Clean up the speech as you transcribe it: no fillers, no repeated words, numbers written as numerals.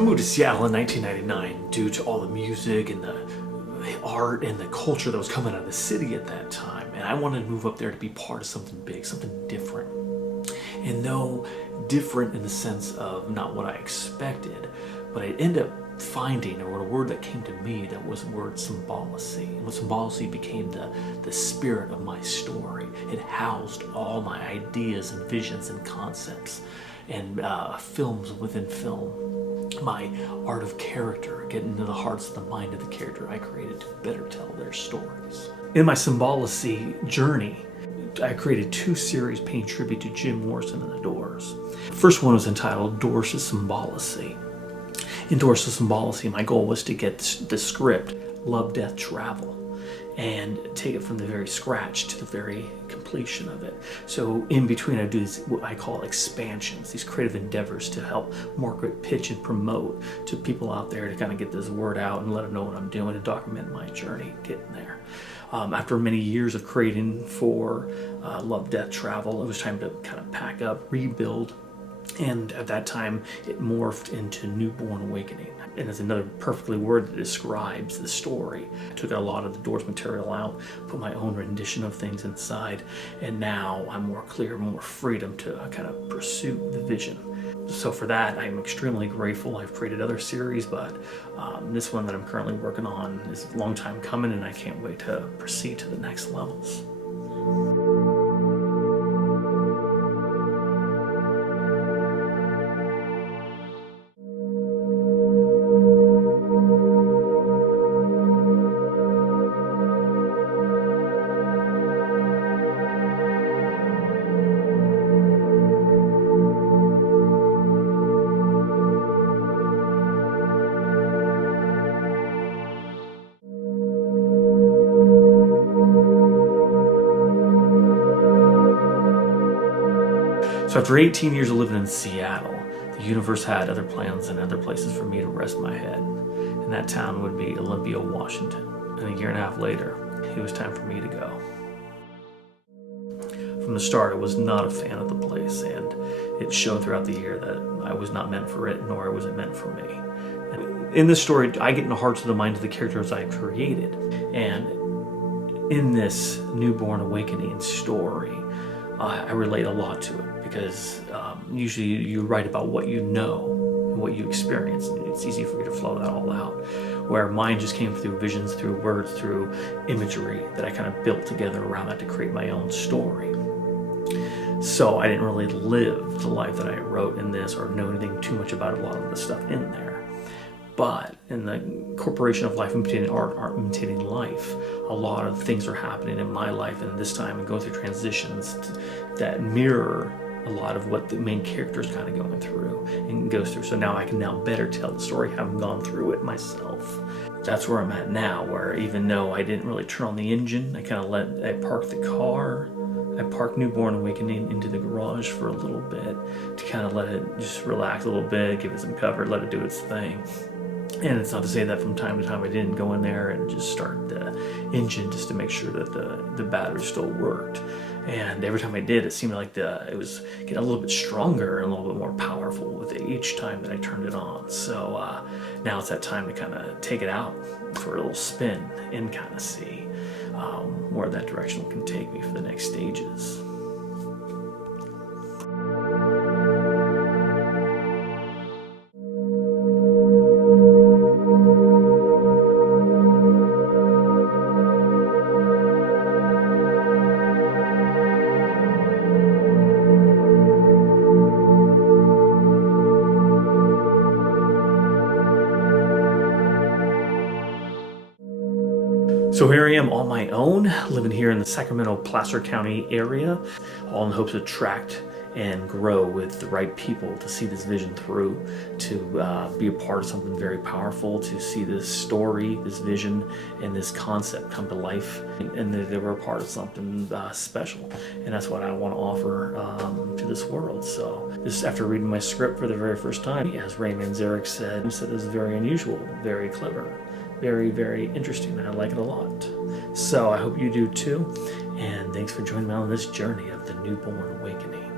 I moved to Seattle in 1999 due to all the music and the art and the culture that was coming out of the city at that time. And I wanted to move up there to be part of something big, something different. And though different in the sense of not what I expected, but I ended up finding, or a word that came to me, that was the word symbolicy. And what symbolicy became the spirit of my story. It housed all my ideas and visions and concepts and films within film. My art of character, getting into the hearts and the mind of the character I created to better tell their stories. In my Symbolicy journey, I created 2 series paying tribute to Jim Morrison and The Doors. The first one was entitled Doors to Symbolicy. In Doors to Symbolicy, my goal was to get the script, Love, Death, Travel, and take it from the very scratch to the very completion of it. So in between, I do these, what I call expansions, these creative endeavors to help market, pitch, and promote to people out there to kind of get this word out and let them know what I'm doing and document my journey getting there. After many years of creating for Love, Death, Travel, it was time to kind of pack up, rebuild, and at that time it morphed into Newborn Awakening. And it's another perfectly word that describes the story. I took a lot of the Doors material out, put my own rendition of things inside, and now I'm more clear, more freedom to kind of pursue the vision. So for that, I'm extremely grateful. I've created other series, but this one that I'm currently working on is a long time coming, and I can't wait to proceed to the next levels. So after 18 years of living in Seattle, the universe had other plans and other places for me to rest my head. And that town would be Olympia, Washington. And a year and a half later, it was time for me to go. From the start, I was not a fan of the place, and it showed throughout the year that I was not meant for it, nor was it meant for me. And in this story, I get in the hearts and the minds of the characters I created. And in this Newborn Awakening story, I relate a lot to it, because usually you write about what you know and what you experience, and it's easy for you to flow that all out. Where mine just came through visions, through words, through imagery that I kind of built together around that to create my own story. So I didn't really live the life that I wrote in this or know anything too much about a lot of the stuff in there. But in the corporation of life imitating art, art imitating life, a lot of things are happening in my life and this time, and going through transitions that mirror a lot of what the main character is kind of going through and goes through. So now I can now better tell the story, having gone through it myself. That's where I'm at now, where even though I didn't really turn on the engine, I parked the car. I parked Newborn Awakening into the garage for a little bit to kind of let it just relax a little bit, give it some cover, let it do its thing. And it's not to say that from time to time I didn't go in there and just start the engine just to make sure that the battery still worked. And every time I did, it seemed like it was getting a little bit stronger and a little bit more powerful with each time that I turned it on. So now it's that time to kind of take it out for a little spin and kind of see where that direction can take me for the next stages. So here I am on my own, living here in the Sacramento-Placer County area, all in hopes to attract and grow with the right people to see this vision through, to be a part of something very powerful, to see this story, this vision, and this concept come to life, and that they were a part of something special. And that's what I want to offer to this world. So this, after reading my script for the very first time, as Ray Manzarek said, he said it was very unusual, very clever, very, very interesting, and I like it a lot. So I hope you do too, and thanks for joining me on this journey of the Newborn Awakening.